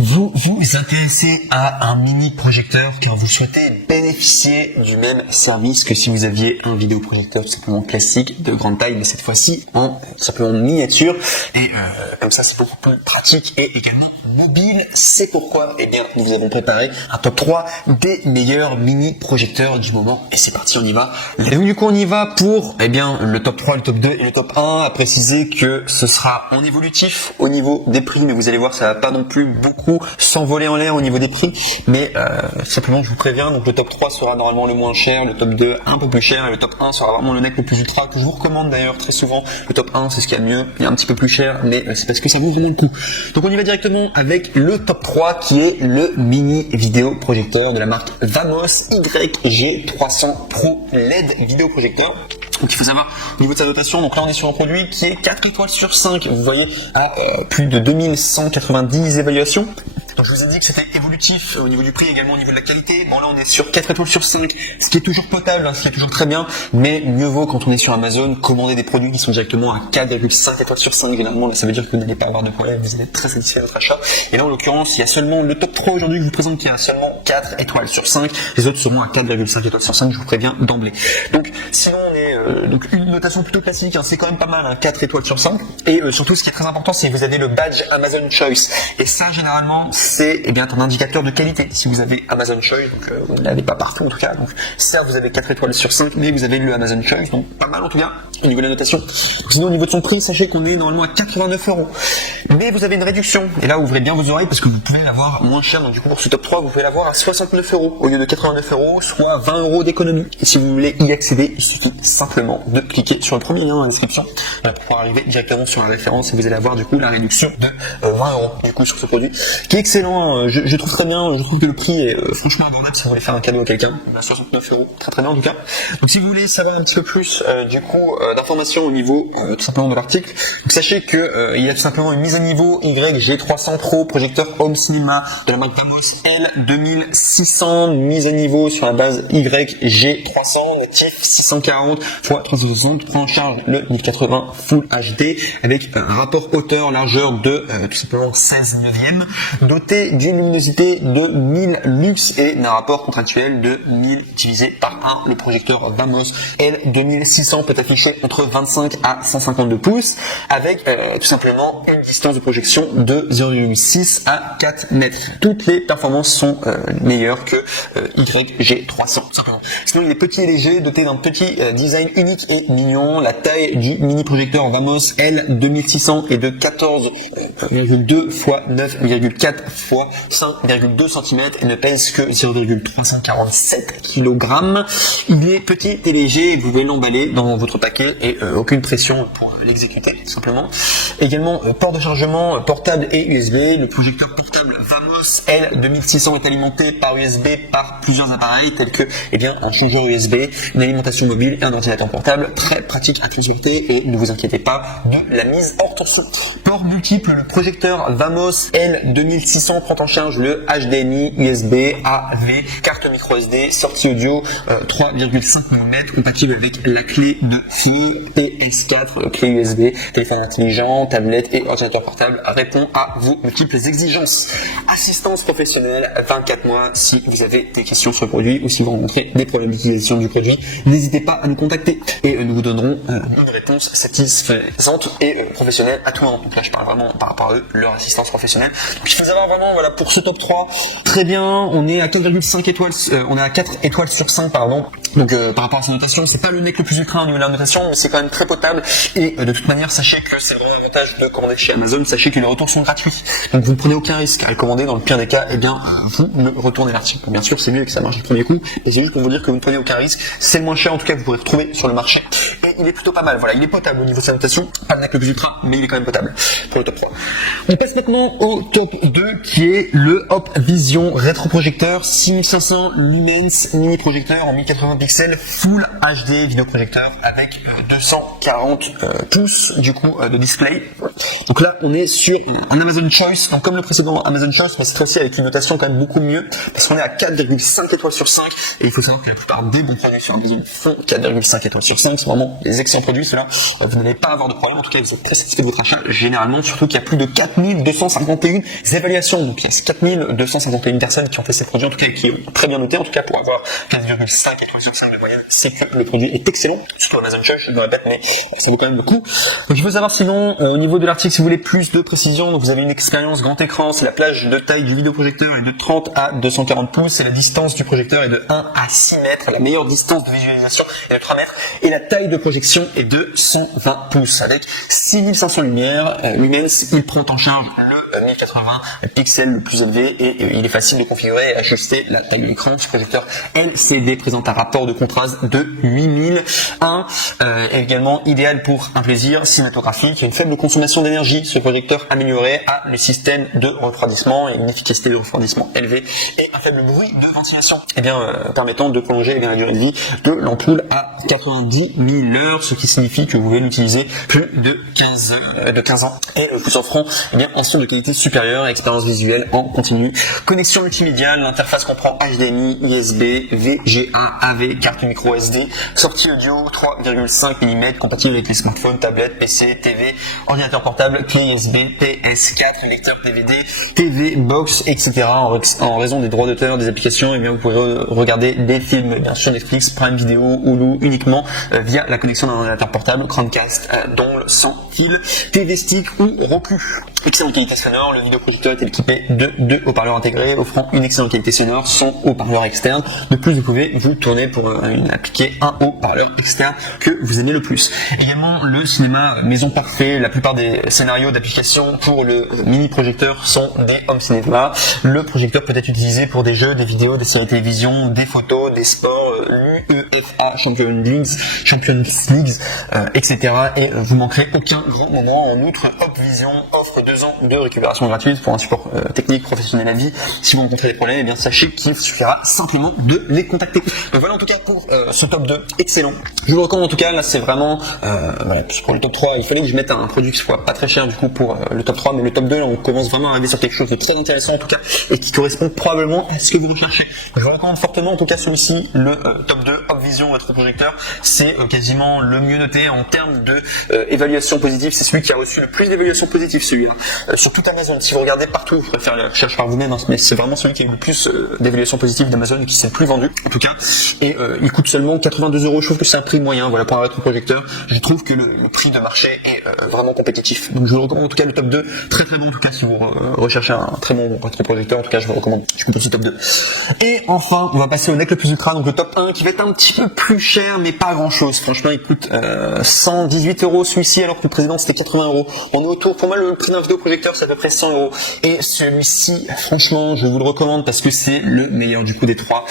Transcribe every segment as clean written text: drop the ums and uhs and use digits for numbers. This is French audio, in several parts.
Vous vous intéressez à un mini projecteur car vous souhaitez bénéficier du même service que si vous aviez un vidéoprojecteur tout simplement classique de grande taille, mais cette fois-ci en simplement miniature, et comme ça c'est beaucoup plus pratique et également mobile. C'est pourquoi nous vous avons préparé un top 3 des meilleurs mini projecteurs du moment, et c'est parti, on y va. Et du coup on y va pour le top 3, le top 2 et le top 1. À préciser que ce sera en évolutif au niveau des prix, mais vous allez voir, ça va pas non plus beaucoup s'envoler en l'air au niveau des prix, mais simplement je vous préviens, donc le top 3 sera normalement le moins cher, le top 2 un peu plus cher, et le top 1 sera vraiment le mec le plus ultra, que je vous recommande d'ailleurs très souvent. Le top 1 c'est ce qu'il y a de mieux, il est un petit peu plus cher, mais c'est parce que ça vaut vraiment le coup. Donc on y va directement avec le top 3 qui est le mini vidéo projecteur de la marque Vamos YG300 Pro LED vidéo projecteur. Donc il faut savoir au niveau de sa dotation, donc là on est sur un produit qui est 4 étoiles sur 5, vous voyez, à plus de 2190 évaluations. Donc je vous ai dit que c'était évolutif au niveau du prix, également au niveau de la qualité. Bon là on est sur 4 étoiles sur 5, ce qui est toujours potable, ce qui est toujours très bien, mais mieux vaut quand on est sur Amazon commander des produits qui sont directement à 4,5 étoiles sur 5. Généralement ça veut dire que vous n'allez pas avoir de problème, vous allez être très satisfait de votre achat. Et là en l'occurrence il y a seulement le top 3 aujourd'hui que je vous présente qui est à seulement 4 étoiles sur 5. Les autres seront à 4,5 étoiles sur 5, je vous préviens d'emblée. Donc sinon on est donc une notation plutôt classique, c'est quand même pas mal, 4 étoiles sur 5. Et surtout ce qui est très important, c'est que vous avez le badge Amazon Choice. Et ça généralement c'est un indicateur de qualité. Si vous avez Amazon Choice, donc vous ne l'avez pas partout en tout cas, donc certes vous avez 4 étoiles sur 5, mais vous avez le Amazon Choice, donc pas mal en tout cas au niveau de la notation. Sinon au niveau de son prix, sachez qu'on est normalement à 89 €. Mais vous avez une réduction, et là ouvrez bien vos oreilles parce que vous pouvez l'avoir moins cher. Donc du coup pour ce top 3 vous pouvez l'avoir à 69 € au lieu de 89 €, soit 20 € d'économie. Et si vous voulez y accéder, il suffit simplement de cliquer sur le premier lien dans la description pour pouvoir arriver directement sur la référence, et vous allez avoir du coup la réduction de 20 € du coup sur ce produit, qui est excellent. Je trouve très bien, je trouve que le prix est franchement abordable si vous voulez faire un cadeau à quelqu'un. À 69 €, très très bien en tout cas. Donc si vous voulez savoir un petit peu plus d'informations au niveau tout simplement de l'article, sachez que il y a tout simplement une mise à niveau YG300 Pro projecteur Home Cinema de la marque Vamos L2600, mise à niveau sur la base YG300 natif 640 x 360, prend en charge le 1080 Full HD avec un rapport hauteur largeur de tout simplement 16 neuvième, doté d'une luminosité de 1000 lux et d'un rapport contractuel de 1000 divisé par 1. Le projecteur Vamos L2600 peut afficher entre 25 à 152 pouces avec tout simplement une distance de projection de 0,6 à 4 mètres. Toutes les performances sont meilleures que YG300. Sinon il est petit et léger, doté d'un petit design unique et mignon. La taille du mini projecteur Vamos L2600 est de 14,2 x 9,4 x 5,2 cm et ne pèse que 0,347 kg. Il est petit et léger, vous pouvez l'emballer dans votre paquet et aucune pression pour l'exécuter tout simplement. Également port de chargement portable et USB. Le projecteur portable Vamos L2600 est alimenté par USB par plusieurs appareils tels que un changeur USB, une alimentation mobile et un ordinateur portable. Très pratique à transporter, et ne vous inquiétez pas de la mise hors tension. Port multiple, le projecteur Vamos L2600 prend en charge le HDMI, USB, AV, carte micro SD, sortie audio 3,5 mm, compatible avec la clé de feu PS4, clé USB, téléphone intelligent, tablette et ordinateur portable, répond à vos multiples exigences. Assistance professionnelle 24 mois si vous avez des questions sur le produit ou si vous rencontrez des problèmes d'utilisation du produit, n'hésitez pas à nous contacter et nous vous donnerons une réponse satisfaisante et professionnelle à tout moment. Donc là je parle vraiment par rapport à eux, leur assistance professionnelle. Donc il faut savoir vraiment, voilà, pour ce top 3, très bien, on est à 4,5 étoiles, on est à 4 étoiles sur 5 pardon. Donc par rapport à sa notation, c'est pas le mec le plus ultra au niveau de la notation, mais c'est quand même très potable. Et de toute manière, sachez que c'est vraiment l'avantage de commander chez Amazon, sachez que les retours sont gratuits. Donc vous ne prenez aucun risque à le commander. Dans le pire des cas, vous me retournez l'article. Bien sûr, c'est mieux que ça marche du premier coup, et c'est juste pour vous dire que vous ne prenez aucun risque. C'est le moins cher en tout cas que vous pourrez retrouver sur le marché. Et il est plutôt pas mal. Voilà, il est potable au niveau de sa notation. Pas le mec le plus ultra, mais il est quand même potable pour le top 3. On passe maintenant au top 2 qui est le Hop Vision rétroprojecteur 6500 lumens mini projecteur en 1080 pixels Full HD vidéoprojecteur avec 240 pouces du coup de display. Donc là on est sur un Amazon Choice, donc comme le précédent Amazon Choice, mais cette fois-ci avec une notation quand même beaucoup mieux, parce qu'on est à 4,5 étoiles sur 5, et il faut savoir que la plupart des bons produits sur Amazon font 4,5 étoiles sur 5, c'est vraiment des excellents produits, ceux-là, vous n'allez pas avoir de problème, en tout cas vous êtes très satisfait de votre achat généralement, surtout qu'il y a plus de 4251 évaluations, donc il y a 4251 personnes qui ont fait ces produits, en tout cas qui ont très bien noté, en tout cas pour avoir 4,5 étoiles sur 5 de moyenne, c'est que le produit est excellent, surtout Amazon Choice, je me répète, mais ça vaut quand même le coup. Donc il faut savoir sinon, au niveau de l'article, si vous voulez plus de précision, donc vous avez une expérience grand écran, c'est la plage de taille du vidéoprojecteur est de 30 à 240 pouces, et la distance du projecteur est de 1 à 6 mètres, la meilleure distance de visualisation est de 3 mètres, et la taille de projection est de 120 pouces, avec 6500 lumens, il prend en charge le 1080 pixels le plus élevé, et il est facile de configurer et ajuster la taille de l'écran. Ce projecteur LCD présente un rapport de contraste de 8001, également idéal pour un plaisir cinématographique, une faible consommation d'énergie. Ce projecteur amélioré a le système de refroidissement et une efficacité de refroidissement élevée et un faible bruit de ventilation, permettant de prolonger la durée de vie de l'ampoule à 90 000 heures, ce qui signifie que vous pouvez l'utiliser plus de 15 ans et vous offrant un son de qualité supérieure et expérience visuelle en continu. Connexion multimédia, l'interface comprend HDMI, ISB, VGA, AV, carte micro SD, sortie audio 3,5 mm, compatible avec les smartphones, tablettes, PC, TV, ordinateur portable, clé USB, PS4, lecteur DVD, TV, box, etc. En raison des droits d'auteur des applications, vous pouvez regarder des films, bien sûr Netflix, Prime Video, Hulu, uniquement via la connexion d'un ordinateur portable, Chromecast, dongle sans fil, TV stick ou Roku. Excellente qualité sonore, le vidéoprojecteur est équipé de 2 haut-parleurs intégrés, offrant une excellente qualité sonore, son haut-parleur externe. De plus, vous pouvez vous tourner pour appliquer un haut-parleur externe que vous aimez le plus. Également, le cinéma maison parfait, la plupart des scénarios d'application pour le mini projecteur sont des home cinéma. Le projecteur peut être utilisé pour des jeux, des vidéos, des séries télévision, des photos, des sports, l'UEFA, Champions League, etc. Et vous manquerez aucun grand moment. En outre, Opvision offre 2 ans de récupération gratuite pour un support technique professionnel à vie. Si vous rencontrez des problèmes, sachez qu'il suffira simplement de les contacter. Donc voilà en tout cas pour ce top 2, excellent. Je vous le recommande en tout cas, là c'est vraiment, pour le top 3, il fallait que je mette un produit qui soit pas très cher du coup pour le top 3, mais le top 2, là on commence vraiment à arriver sur quelque chose de très intéressant en tout cas, et qui correspond probablement à ce que vous recherchez. Donc, je vous recommande fortement en tout cas celui-ci, le top 2, Opvision rétroprojecteur, c'est quasiment le mieux noté en termes de évaluation positive, c'est celui qui a reçu le plus d'évaluations positives celui-là, sur toute Amazon. Si vous regardez partout, je préfère la recherche par vous-même, mais c'est vraiment celui qui a eu le plus d'évaluations positives d'Amazon et qui s'est le plus vendu en tout cas, et il coûte seulement 82 €. Je trouve que c'est un prix moyen, voilà, pour un rétroprojecteur. Je trouve que le prix de marché est vraiment compétitif. Donc je vous recommande en tout cas le top 2, très très bon en tout cas si vous recherchez un très bon rétroprojecteur. En tout cas, je vous recommande du coup petit top 2. Et enfin, on va passer au Nec le plus ultra, donc le top 1 qui va être un petit peu plus cher, mais pas grand chose. Franchement, il coûte 118 € celui-ci, alors que le précédent c'était 80 €. On est autour, pour moi le prix d'un vidéoprojecteur c'est à peu près 100 €. Et celui-ci, franchement, je vous le recommande parce que c'est le meilleur du coup des trois.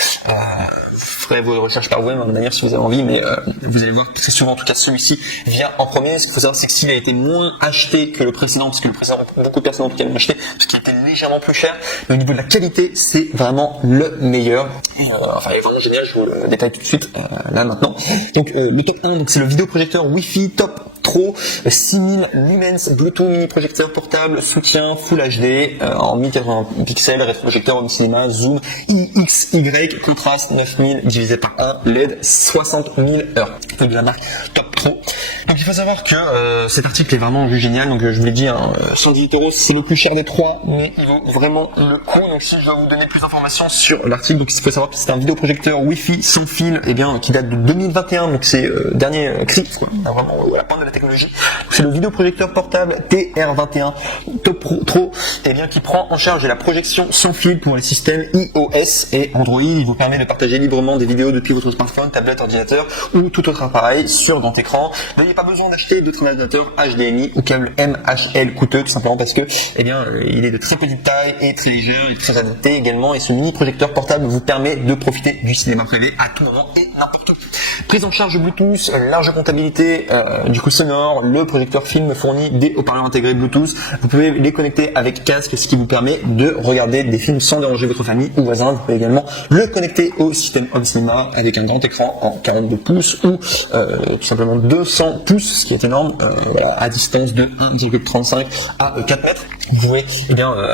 Vous ferez vos recherches par vous-même, de manière si vous avez envie, mais vous allez voir que très souvent, en tout cas celui-ci vient en premier. Ce qu'il faut savoir, c'est que s'il a été moins acheté que le précédent, parce que le précédent, beaucoup de personnes en tout cas l'ont acheté, parce qu'il était légèrement plus cher, mais au niveau de la qualité, c'est vraiment le meilleur. Il est vraiment génial, je vous le détaille tout de suite, là maintenant. Donc le top 1, donc c'est le vidéoprojecteur Wi-Fi Top Pro, 6000 lumens, Bluetooth mini projecteur portable, soutien Full HD en 1080 pixels, rétroprojecteur home cinéma, zoom IXY, contraste 9000 divisé par 1, LED 60 000 heures. De la marque Top Pro. Donc il faut savoir que cet article est vraiment génial. Donc je vous l'ai dit, 118 €, c'est le plus cher des trois, mais il vaut vraiment le coup. Donc si je dois vous donner plus d'informations sur l'article, donc il faut savoir que c'est un vidéoprojecteur Wi-Fi sans fil, qui date de 2021, donc c'est dernier cri, quoi. Vraiment la pointe de la technologie. C'est le vidéoprojecteur portable TR21 Top Pro, qui prend en charge la projection sans fil pour les systèmes iOS et Android. Il vous permet de partager librement des vidéos depuis votre smartphone, tablette, ordinateur ou tout autre appareil sur grand écran. Vous n'avez pas besoin d'acheter d'autres ordinateurs HDMI ou câble MHL coûteux, tout simplement parce que il est de très petite taille et très léger et très adapté également, et ce mini projecteur portable vous permet de profiter du cinéma privé à tout moment et n'importe où. Prise en charge Bluetooth, large comptabilité du coup sonore, le projecteur film fournit des haut-parleurs intégrés Bluetooth. Vous pouvez les connecter avec casque, ce qui vous permet de regarder des films sans déranger votre famille ou voisins. Vous pouvez également le connecter au système Home Cinema avec un grand écran en 42 pouces ou tout simplement 200 pouces, ce qui est énorme, voilà, à distance de 1,35 à 4 mètres. Vous pouvez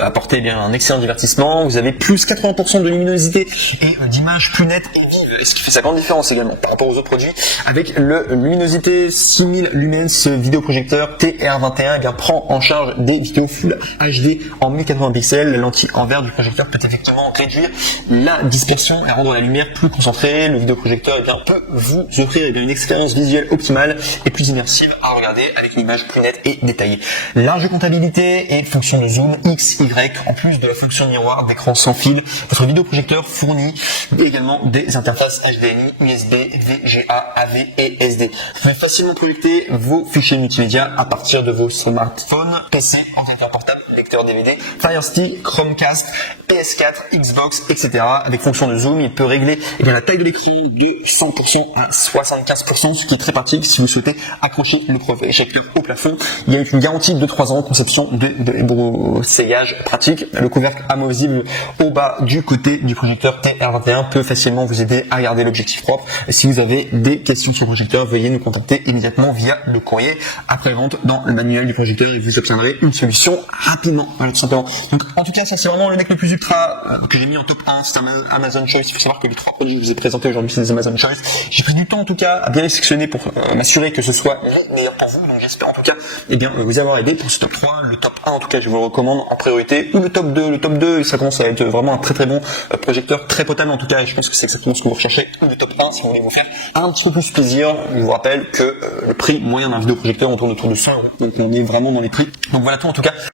apporter un excellent divertissement. Vous avez plus 80% de luminosité et d'image plus nette et vive, ce qui fait sa grande différence également par rapport aux autres produits. Avec le luminosité 6000 lumens, ce vidéoprojecteur TR21 prend en charge des vidéos Full HD en 1080 pixels. La lentille en verre du projecteur peut effectivement réduire la dispersion et rendre la lumière plus concentrée. Le vidéoprojecteur peut vous offrir une expérience visuelle optimale et plus immersive à regarder avec une image plus nette et détaillée. Large comptabilité et fonction de zoom X, Y, en plus de la fonction miroir d'écran sans fil. Votre vidéoprojecteur fournit également des interfaces HDMI, USB, VGA, AV et SD. Vous pouvez facilement projeter vos fichiers multimédia à partir de vos smartphones, PC, ordinateur portable, lecteur DVD, Fire Stick, Chromecast, PS4, Xbox, etc. Avec fonction de zoom, il peut régler la taille de l'écran de 100% à 75%, ce qui est très pratique si vous souhaitez accrocher le projecteur au plafond. Il y a une garantie de 3 ans, conception de brossage pratique. Le couvercle amovible au bas du côté du projecteur TR21 peut facilement vous aider à garder l'objectif propre. Et si vous avez des questions sur le projecteur, veuillez nous contacter immédiatement via le courrier après-vente dans le manuel du projecteur et vous obtiendrez une solution rapidement. Voilà, tout simplement. Donc, en tout cas, ça c'est vraiment le mec le plus ultra que j'ai mis en top 1, c'est Amazon Choice. Il faut savoir que les 3 produits que je vous ai présentés aujourd'hui, c'est des Amazon Choice. J'ai pris du temps en tout cas à bien les sélectionner pour m'assurer que ce soit les meilleurs pour vous. Donc j'espère en tout cas vous avoir aidé pour ce top 3. Le top 1 en tout cas je vous le recommande en priorité, ou le top 2. Le top 2 ça commence à être vraiment un très très bon projecteur, très potable en tout cas, et je pense que c'est exactement ce que vous recherchez. Ou le top 1 si vous voulez vous faire un petit peu plus plaisir. Je vous rappelle que le prix moyen d'un vidéoprojecteur on tourne autour de 100 €. Donc on est vraiment dans les prix. Donc voilà tout en tout cas.